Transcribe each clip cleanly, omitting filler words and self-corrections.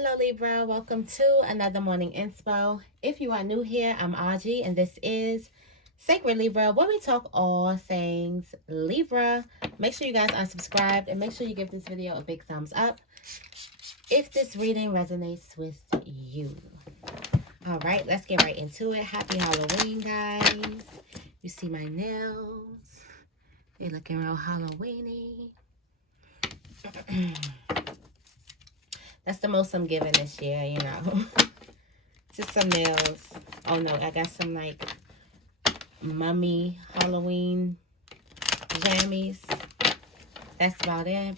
Hello Libra, welcome to another morning inspo. If you are new here, I'm Audrey and this is Sacred Libra, where we talk all things Libra. Make sure you guys are subscribed and make sure you give this video a big thumbs up if this reading resonates with you. All right, let's get right into it. Happy Halloween, guys. You see my nails. They're looking real Halloweeny. That's the most I'm giving this year, you know. Just some nails. Oh no, I got some like mummy Halloween jammies. That's about it.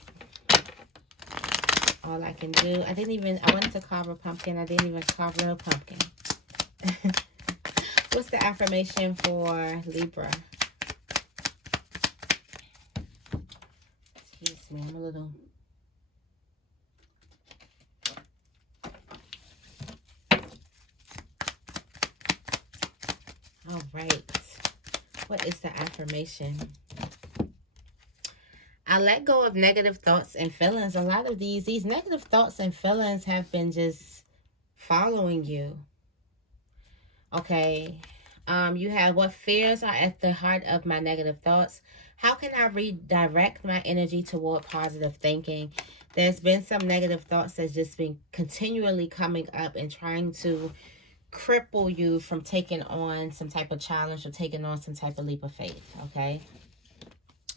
All I can do. I wanted to carve a pumpkin. I didn't even carve a real pumpkin. What's the affirmation for Libra? Excuse me, I'm a little... All right. What is the affirmation? I let go of negative thoughts and feelings. A lot of these negative thoughts and feelings have been just following you. Okay. You have, what fears are at the heart of my negative thoughts? How can I redirect my energy toward positive thinking? There's been some negative thoughts that's just been continually coming up and trying to cripple you from taking on some type of challenge or taking on some type of leap of faith. Okay.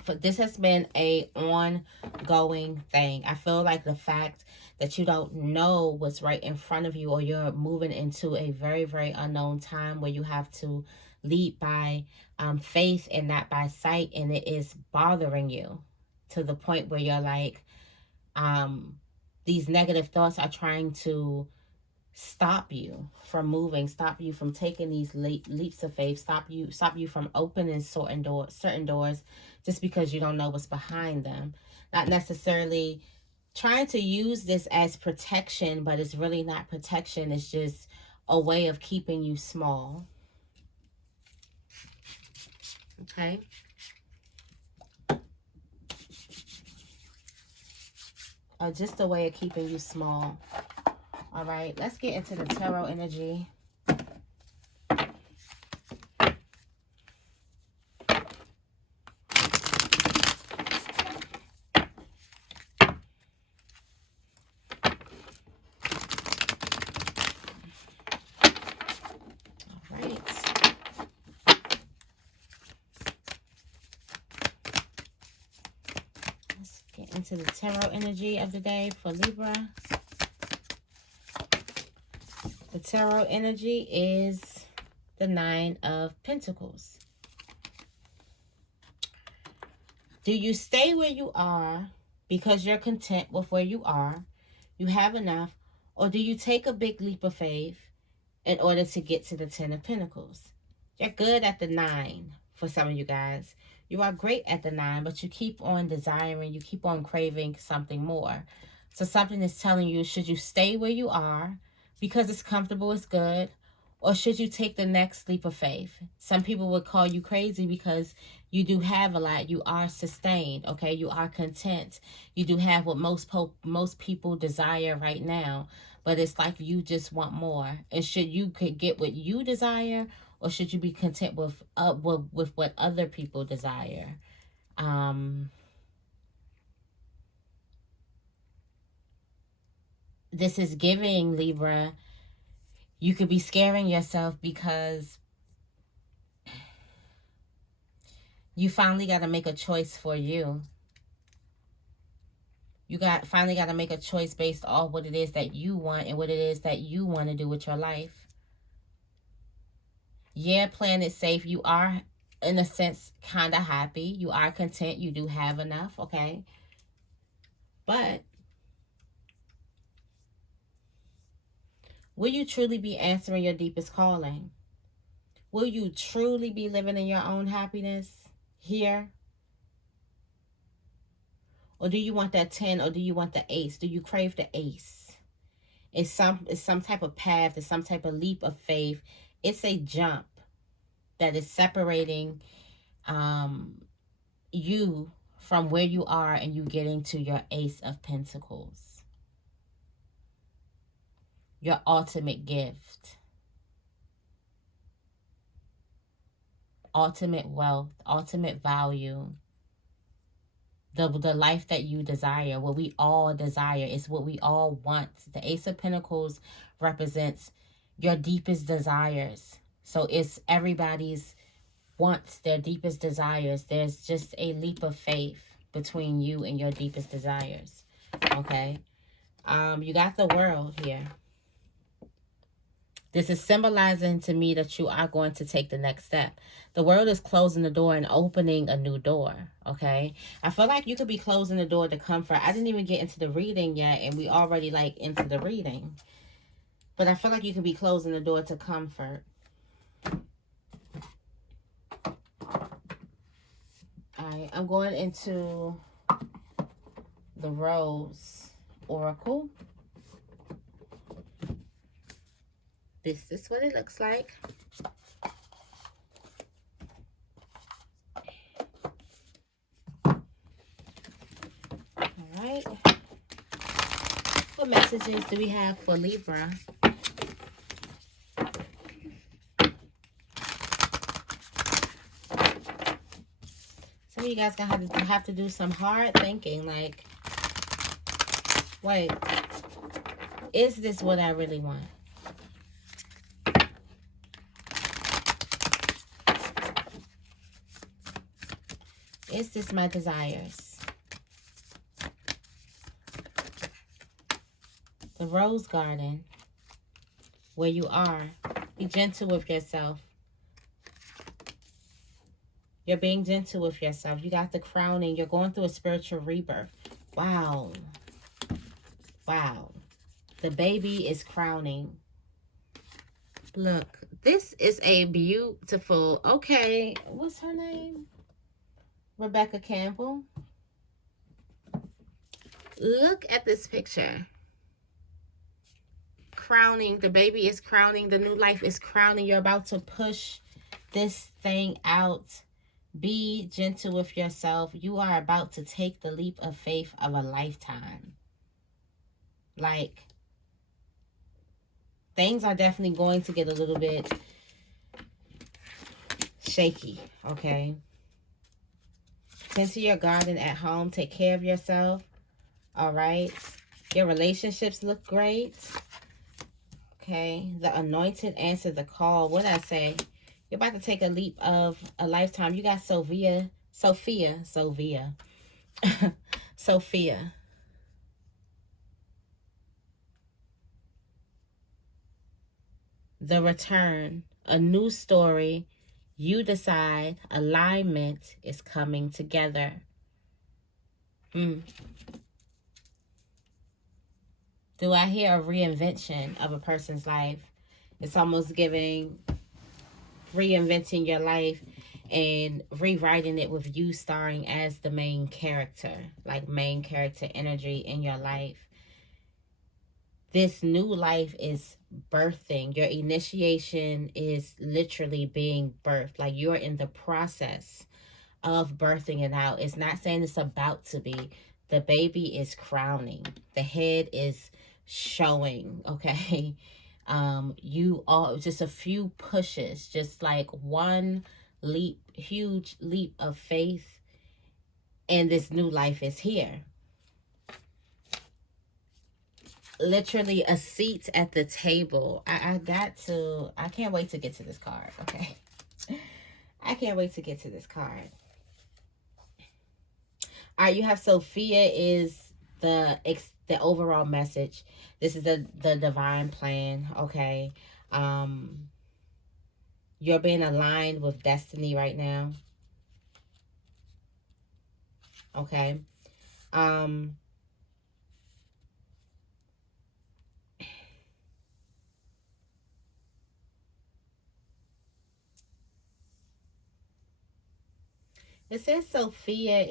But this has been a ongoing thing. I feel like the fact that you don't know what's right in front of you, or you're moving into a very, very unknown time where you have to lead by faith and not by sight, and it is bothering you to the point where you're like, these negative thoughts are trying to stop you from moving, stop you from taking these leaps of faith, stop you from opening certain doors just because you don't know what's behind them. Not necessarily trying to use this as protection, but it's really not protection. It's just a way of keeping you small. Okay. Or just a way of keeping you small. All right, let's get into the tarot energy. All right. Let's get into the tarot energy of the day for Libra. The tarot energy is the Nine of Pentacles. Do you stay where you are because you're content with where you are, you have enough, or do you take a big leap of faith in order to get to the Ten of Pentacles? You're good at the 9 for some of you guys. You are great at the 9, but you keep on desiring, you keep on craving something more. So something is telling you, should you stay where you are because it's comfortable, it's good, or should you take the next leap of faith? Some people would call you crazy because you do have a lot. You are sustained, okay? You are content. You do have what most people desire right now, but it's like you just want more. And should you could get what you desire, or should you be content with what other people desire? This is giving, Libra. You could be scaring yourself because you finally got to make a choice for you. You finally got to make a choice based off what it is that you want and what it is that you want to do with your life. Yeah, playing it safe. You are, in a sense, kind of happy. You are content. You do have enough, okay? But will you truly be answering your deepest calling? Will you truly be living in your own happiness here? Or do you want that 10, or do you want the ace? Do you crave the ace? It's some type of path, it's some type of leap of faith. It's a jump that is separating you from where you are and you getting to your Ace of Pentacles. your ultimate gift, ultimate wealth, ultimate value, the life that you desire, what we all desire, is what we all want. The Ace of Pentacles represents your deepest desires. So it's everybody's wants, their deepest desires. There's just a leap of faith between you and your deepest desires. Okay. You got the World here. This is symbolizing to me that you are going to take the next step. The World is closing the door and opening a new door, okay? I feel like you could be closing the door to comfort. I didn't even get into the reading yet, and we already, like, into the reading. But I feel like you could be closing the door to comfort. Alright, I'm going into the Rose Oracle. This is what it looks like. Alright. What messages do we have for Libra? Some of you guys gonna have to do some hard thinking, like, wait, is this what I really want? Is this my desires? The Rose Garden, where you are. Be gentle with yourself. You're being gentle with yourself. You got the crowning. You're going through a spiritual rebirth. Wow. Wow. The baby is crowning. Look, this is a beautiful, okay, what's her name? Rebecca Campbell. Look at this picture. Crowning. The baby is crowning. The new life is crowning. You're about to push this thing out. Be gentle with yourself. You are about to take the leap of faith of a lifetime. Like, things are definitely going to get a little bit shaky, okay? Tend to your garden at home. Take care of yourself. All right. Your relationships look great. Okay. The anointed answered the call. What did I say? You're about to take a leap of a lifetime. You got Sophia. Sophia. The return. A new story. You decide. Alignment is coming together. Do I hear a reinvention of a person's life? It's almost giving reinventing your life and rewriting it with you starring as the main character. Like main character energy in your life. This new life is birthing. Your initiation is literally being birthed. Like you're in the process of birthing it out. It's not saying it's about to be. The baby is crowning. The head is showing, okay? You all, just a few pushes, just like one leap, huge leap of faith, and this new life is here. Literally a seat at the table. I can't wait to get to this card, okay? I can't wait to get to this card. All right, you have Sophia is the overall message. This is the divine plan, okay? You're being aligned with destiny right now. Okay? It says Sophia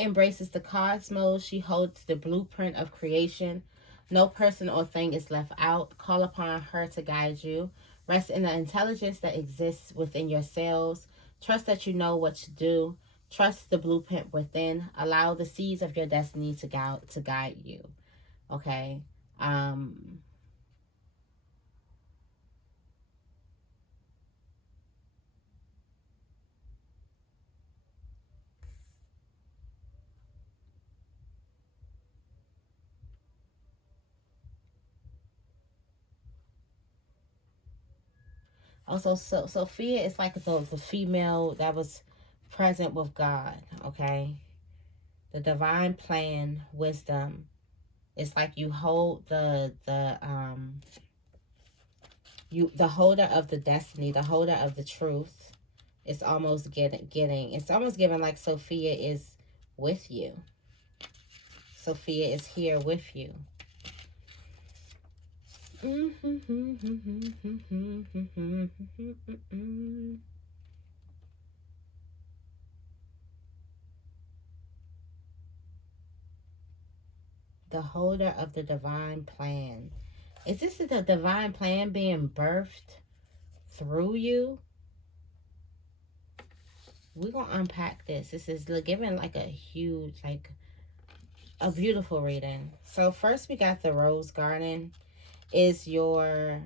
embraces the cosmos. She holds the blueprint of creation. No person or thing is left out. Call upon her to guide you. Rest in the intelligence that exists within your cells. Trust that you know what to do. Trust the blueprint within. Allow the seeds of your destiny to guide you. Okay. Also, Sophia is like the female that was present with God. Okay. The divine plan, wisdom. It's like you hold the holder of the destiny, the holder of the truth. It's almost it's almost given like Sophia is with you. Sophia is here with you. The holder of the divine plan. Is this the divine plan being birthed through you? We're going to unpack this. This is giving like a huge, like a beautiful reading. So first we got the rose garden. Is your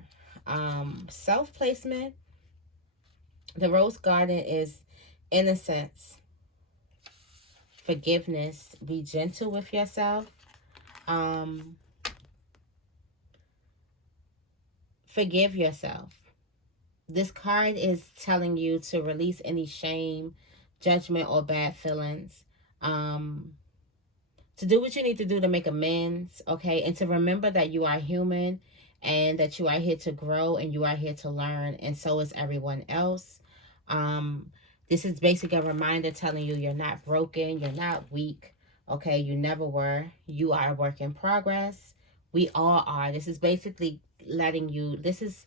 self-placement. The rose garden is innocence, forgiveness. Be gentle with yourself. Forgive yourself. This card is telling you to release any shame, judgment, or bad feelings. To do what you need to do to make amends, okay? And to remember that you are human and that you are here to grow and you are here to learn, and so is everyone else. This is basically a reminder telling you you're not broken, you're not weak, okay? You never were. You are a work in progress. We all are. This is basically letting you, this is,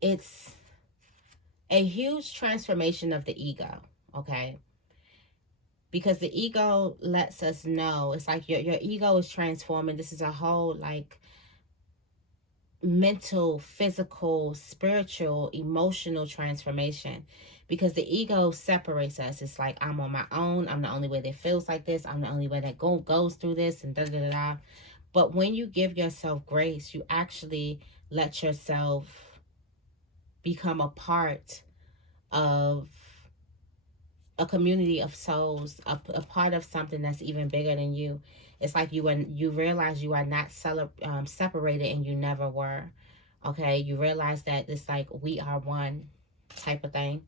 it's a huge transformation of the ego, okay? Because the ego lets us know, it's like your ego is transforming. This is a whole like mental, physical, spiritual, emotional transformation. Because the ego separates us. It's like, I'm on my own. I'm the only way that feels like this. I'm the only way that goes through this and da da da da. But when you give yourself grace, you actually let yourself become a part of a community of souls, a part of something that's even bigger than you. It's like you realize you are not separated, and you never were. Okay, you realize that it's like we are one type of thing.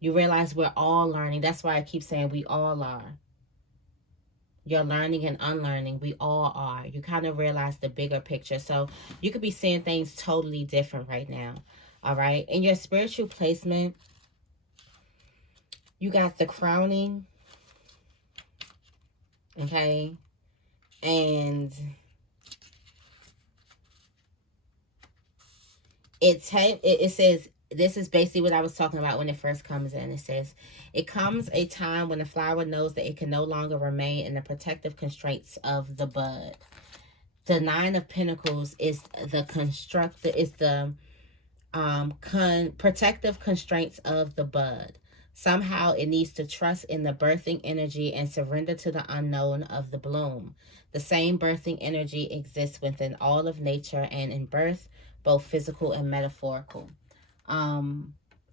You realize we're all learning. That's why I keep saying we all are. You're learning and unlearning. We all are. You kind of realize the bigger picture. So you could be seeing things totally different right now. All right. In your spiritual placement, you got the crowning. Okay. And it says, this is basically what I was talking about when it first comes in. It says, it comes a time when the flower knows that it can no longer remain in the protective constraints of the bud. The Nine of Pentacles is the protective constraints of the bud. Somehow it needs to trust in the birthing energy and surrender to the unknown of the bloom. The same birthing energy exists within all of nature and in birth, both physical and metaphorical.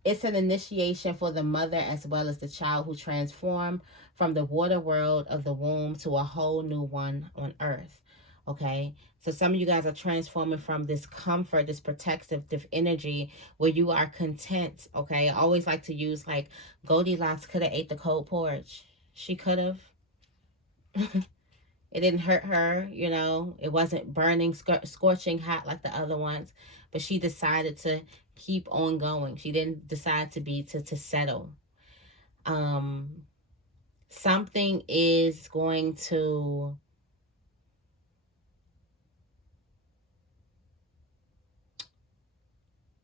It's an initiation for the mother as well as the child who transform from the water world of the womb to a whole new one on earth. Okay, so some of you guys are transforming from this comfort, this protective energy where you are content. Okay, I always like to use like Goldilocks could have ate the cold porridge. She could have. It didn't hurt her, you know. It wasn't burning, scorching hot like the other ones. But she decided to keep on going. She didn't decide to settle. Something is going to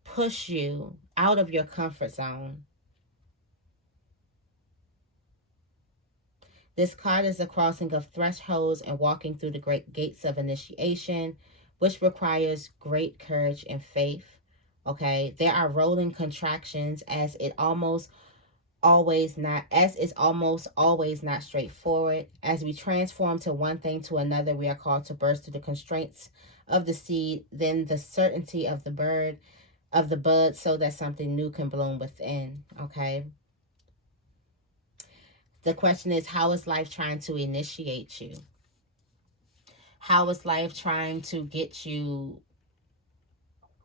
push you out of your comfort zone. This card is a crossing of thresholds and walking through the great gates of initiation, which requires great courage and faith. Okay, there are rolling contractions as it's almost always not straightforward. As we transform to one thing to another, we are called to burst through the constraints of the seed, then the certainty of the bud, so that something new can bloom within. Okay. The question is, how is life trying to initiate you? How is life trying to get you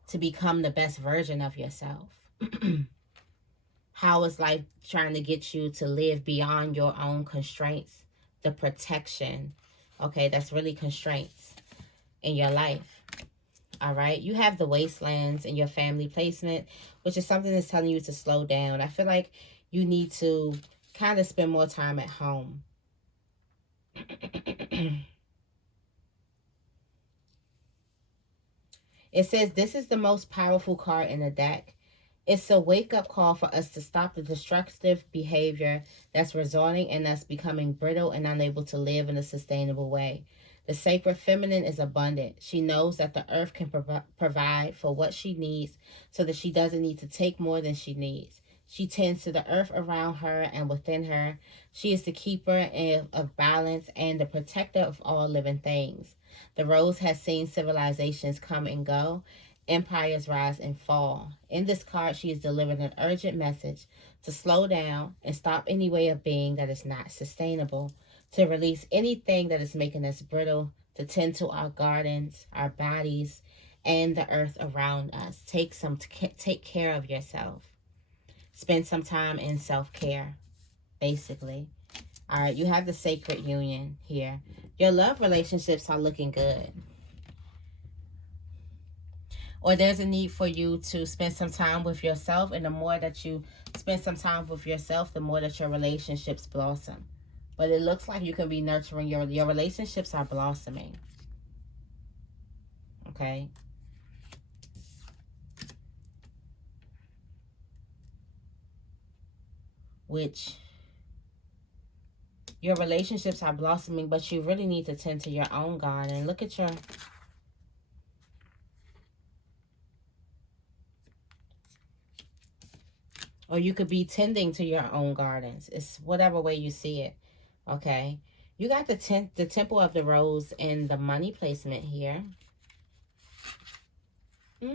to become the best version of yourself? How is life trying to get you to live beyond your own constraints? The protection. Okay, that's really constraints in your life. All right, you have the wastelands in your family placement, which is something that's telling you to slow down. I feel like you need to kind of spend more time at home. It says this is the most powerful card in the deck. It's a wake-up call for us to stop the destructive behavior that's resulting in us becoming brittle and unable to live in a sustainable way. The sacred feminine is abundant. She knows that the earth can provide for what she needs so that she doesn't need to take more than she needs. She tends to the earth around her and within her. She is the keeper of balance and the protector of all living things. The rose has seen civilizations come and go, empires rise and fall. In this card, she is delivering an urgent message to slow down and stop any way of being that is not sustainable, to release anything that is making us brittle, to tend to our gardens, our bodies, and the earth around us. Take care of yourself. Spend some time in self-care, basically. All right, you have the sacred union here. Your love relationships are looking good. Or there's a need for you to spend some time with yourself, and the more that you spend some time with yourself, the more that your relationships blossom. But it looks like you can be nurturing your relationships are blossoming. Okay. Which your relationships are blossoming, but you really need to tend to your own garden. Look at your... Or you could be tending to your own gardens. It's whatever way you see it. Okay. You got the temple of the rose in the money placement here. The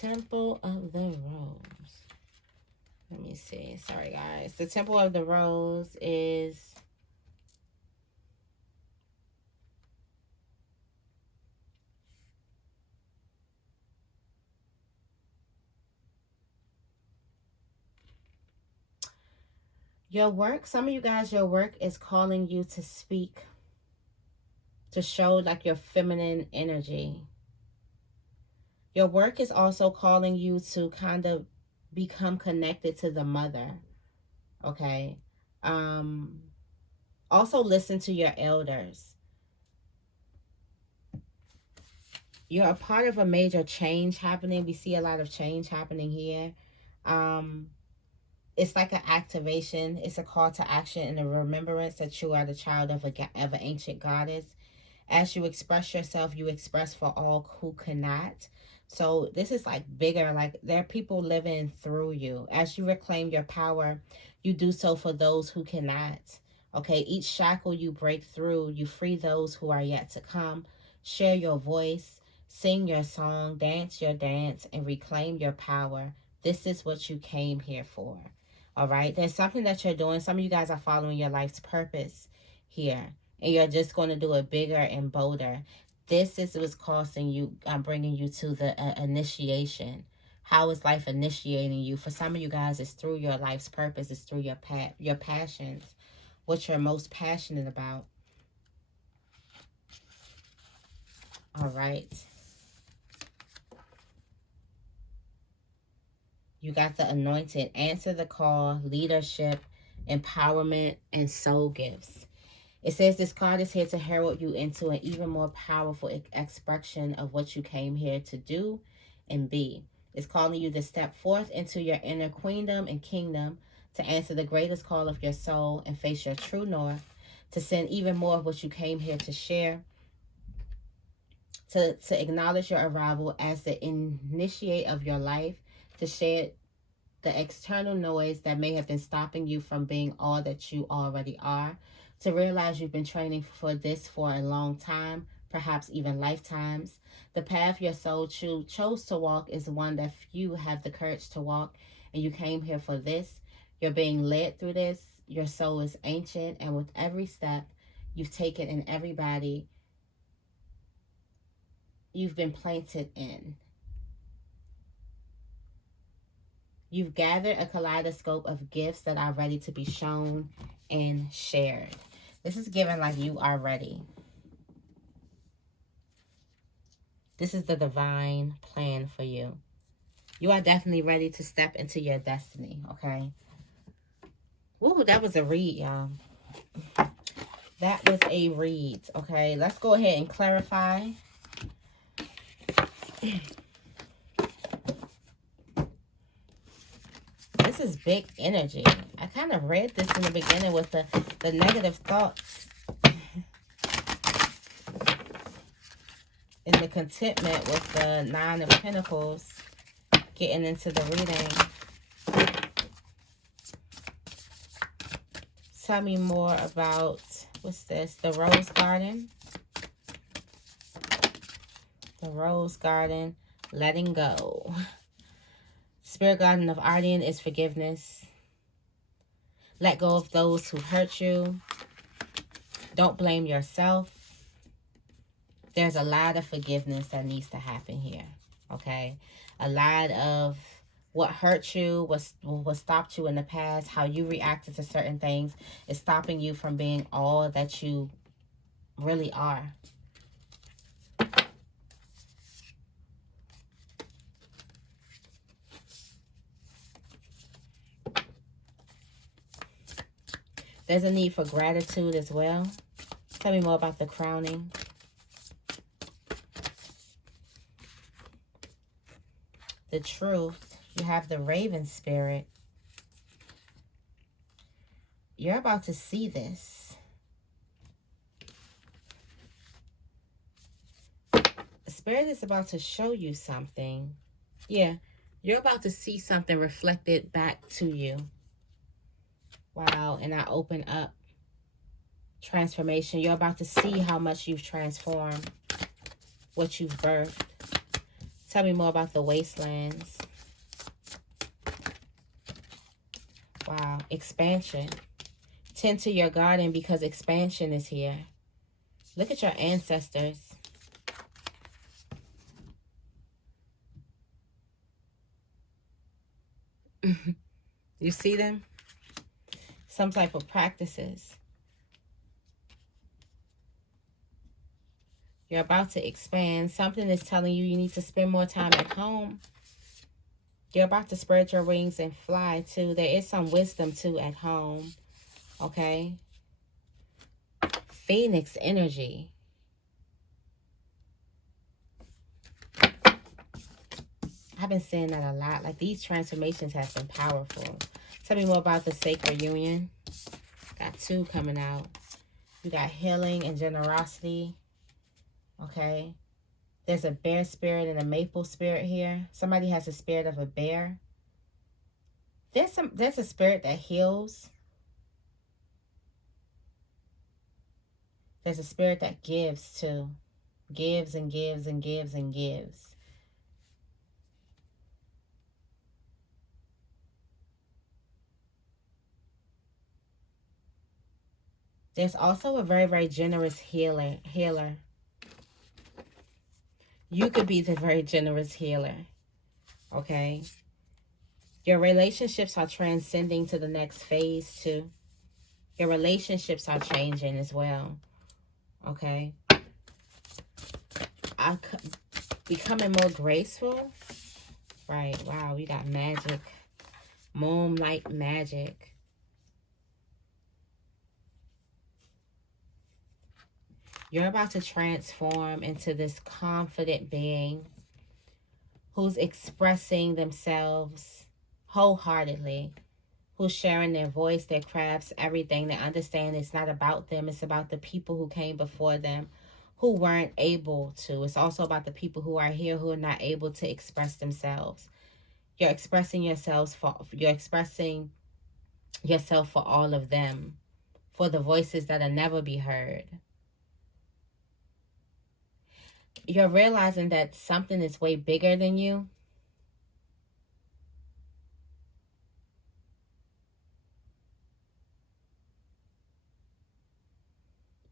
temple of the rose. Let me see. Sorry, guys. The temple of the rose is... your work. Some of you guys, your work is calling you to speak, to show like your feminine energy. Your work is also calling you to kind of become connected to the mother. Okay. Also listen to your elders. You're a part of a major change happening. We see a lot of change happening here. It's like an activation. It's a call to action and a remembrance that you are the child of an ancient goddess. As you express yourself, you express for all who cannot. So this is like bigger, like there are people living through you. As you reclaim your power, you do so for those who cannot. Okay, each shackle you break through, you free those who are yet to come. Share your voice, sing your song, dance your dance, and reclaim your power. This is what you came here for. All right, there's something that you're doing. Some of you guys are following your life's purpose here, and you're just going to do it bigger and bolder. This is what's causing you, bringing you to the initiation. How is life initiating you? For some of you guys, it's through your life's purpose. It's through your passions, what you're most passionate about. All right. You got the anointed, answer the call, leadership, empowerment, and soul gifts. It says this card is here to herald you into an even more powerful expression of what you came here to do and be. It's calling you to step forth into your inner queendom and kingdom, to answer the greatest call of your soul and face your true north, to send even more of what you came here to share, to acknowledge your arrival as the initiate of your life, to shed the external noise that may have been stopping you from being all that you already are, to realize you've been training for this for a long time, perhaps even lifetimes. The path your soul chose to walk is one that few have the courage to walk, and you came here for this. You're being led through this. Your soul is ancient, and with every step you've taken in everybody you've been planted in, you've gathered a kaleidoscope of gifts that are ready to be shown and shared. This is given like you are ready. This is the divine plan for you. You are definitely ready to step into your destiny, okay? Ooh, that was a read, y'all. That was a read, okay? Let's go ahead and clarify. This is big energy. I kind of read this in the beginning with the negative thoughts and the contentment with the Nine of Pentacles getting into the reading. Tell me more about, what's this? The Rose Garden. The Rose Garden, letting go. Spirit Garden of Arden is forgiveness. Let go of those who hurt you. Don't blame yourself. There's a lot of forgiveness that needs to happen here, okay? A lot of what hurt you, what stopped you in the past, how you reacted to certain things is stopping you from being all that you really are. There's a need for gratitude as well. Tell me more about the crowning. The truth. You have the Raven spirit. You're about to see this. The Spirit is about to show you something. Yeah, you're about to see something reflected back to you. Wow, and I open up transformation. You're about to see how much you've transformed, what you've birthed. Tell me more about the wastelands. Wow, expansion. Tend to your garden because expansion is here. Look at your ancestors. You see them? Some type of practices. You're about to expand. Something is telling you you need to spend more time at home. You're about to spread your wings and fly too. There is some wisdom too at home. Okay? Phoenix energy. I've been saying that a lot. Like, these transformations have been powerful. Tell me more about the sacred union. Got two coming out. You got healing and generosity. Okay. There's a bear spirit and a maple spirit here. Somebody has a spirit of a bear. There's a spirit that heals. There's a spirit that gives too. Gives and gives and gives and gives. There's also a very, very generous healer. You could be the very generous healer. Okay? Your relationships are transcending to the next phase too. Your relationships are changing as well. Okay? Becoming more graceful. Right. Wow. We got magic. Moonlight magic. You're about to transform into this confident being who's expressing themselves wholeheartedly, who's sharing their voice, their crafts, everything. They understand it's not about them. It's about the people who came before them who weren't able to. It's also about the people who are here who are not able to express themselves. You're expressing yourself for all of them, for the voices that'll never be heard. You're realizing that something is way bigger than you.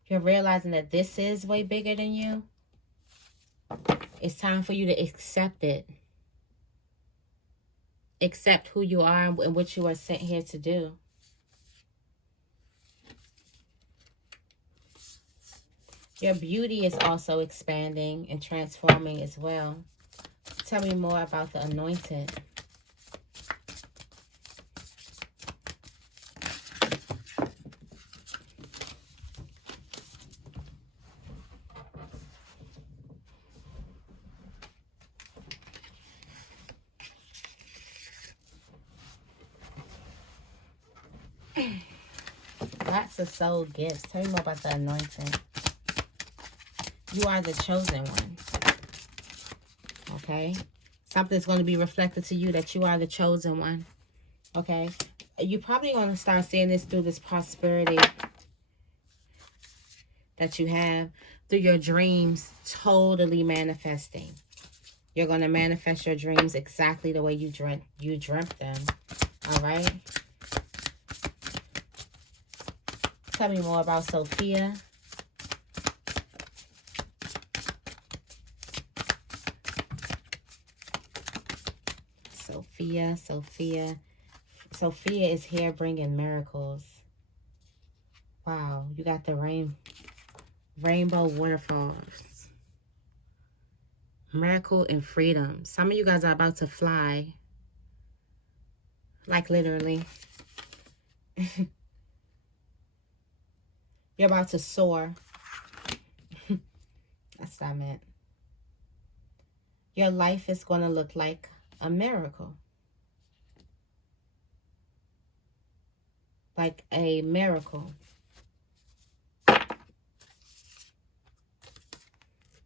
You're realizing that this is way bigger than you. It's time for you to accept it. Accept who you are and what you are sent here to do. Your beauty is also expanding and transforming as well. Tell me more about the anointed. Lots of soul gifts. Tell me more about the anointing. You are the chosen one. Okay? Something's going to be reflected to you that you are the chosen one. Okay? You're probably going to start seeing this through this prosperity that you have, through your dreams totally manifesting. You're going to manifest your dreams exactly the way you dreamt them. All right? Tell me more about Sophia. Sophia is here bringing miracles. Wow, you got the rainbow waterfalls. Miracle and freedom. Some of you guys are about to fly. Like literally. You're about to soar. That's what I meant. Your life is going to look like a miracle. Like a miracle.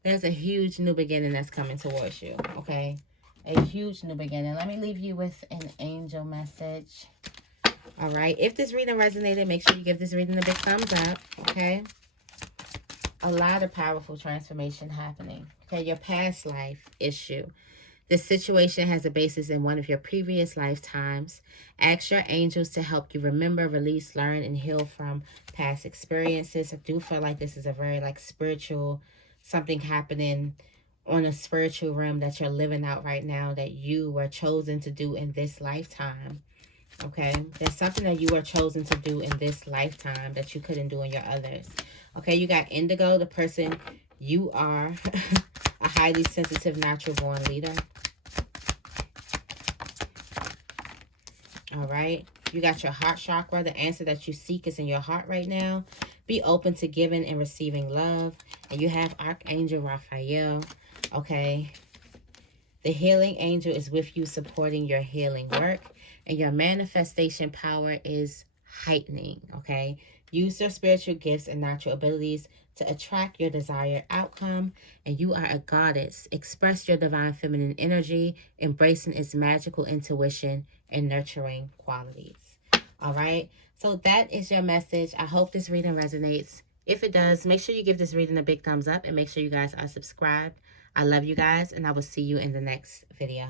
There's a huge new beginning that's coming towards you, okay? A huge new beginning. Let me leave you with an angel message. All right. If this reading resonated, make sure you give this reading a big thumbs up, okay? A lot of powerful transformation happening. Okay, your past life issue. This situation has a basis in one of your previous lifetimes. Ask your angels to help you remember, release, learn, and heal from past experiences. I do feel like this is a very spiritual, something happening on a spiritual realm that you're living out right now that you were chosen to do in this lifetime. Okay, there's something that you were chosen to do in this lifetime that you couldn't do in your others. Okay, you got indigo, the person you are, a highly sensitive, natural born leader. All right, you got your heart chakra. The answer that you seek is in your heart right now. Be open to giving and receiving love. And you have Archangel Raphael. Okay, the healing angel is with you, supporting your healing work. And your manifestation power is heightening, okay? Use your spiritual gifts and natural abilities to attract your desired outcome. And you are a goddess. Express your divine feminine energy, embracing its magical intuition and nurturing qualities. All right? So that is your message. I hope this reading resonates. If it does, make sure you give this reading a big thumbs up and make sure you guys are subscribed. I love you guys, and I will see you in the next video.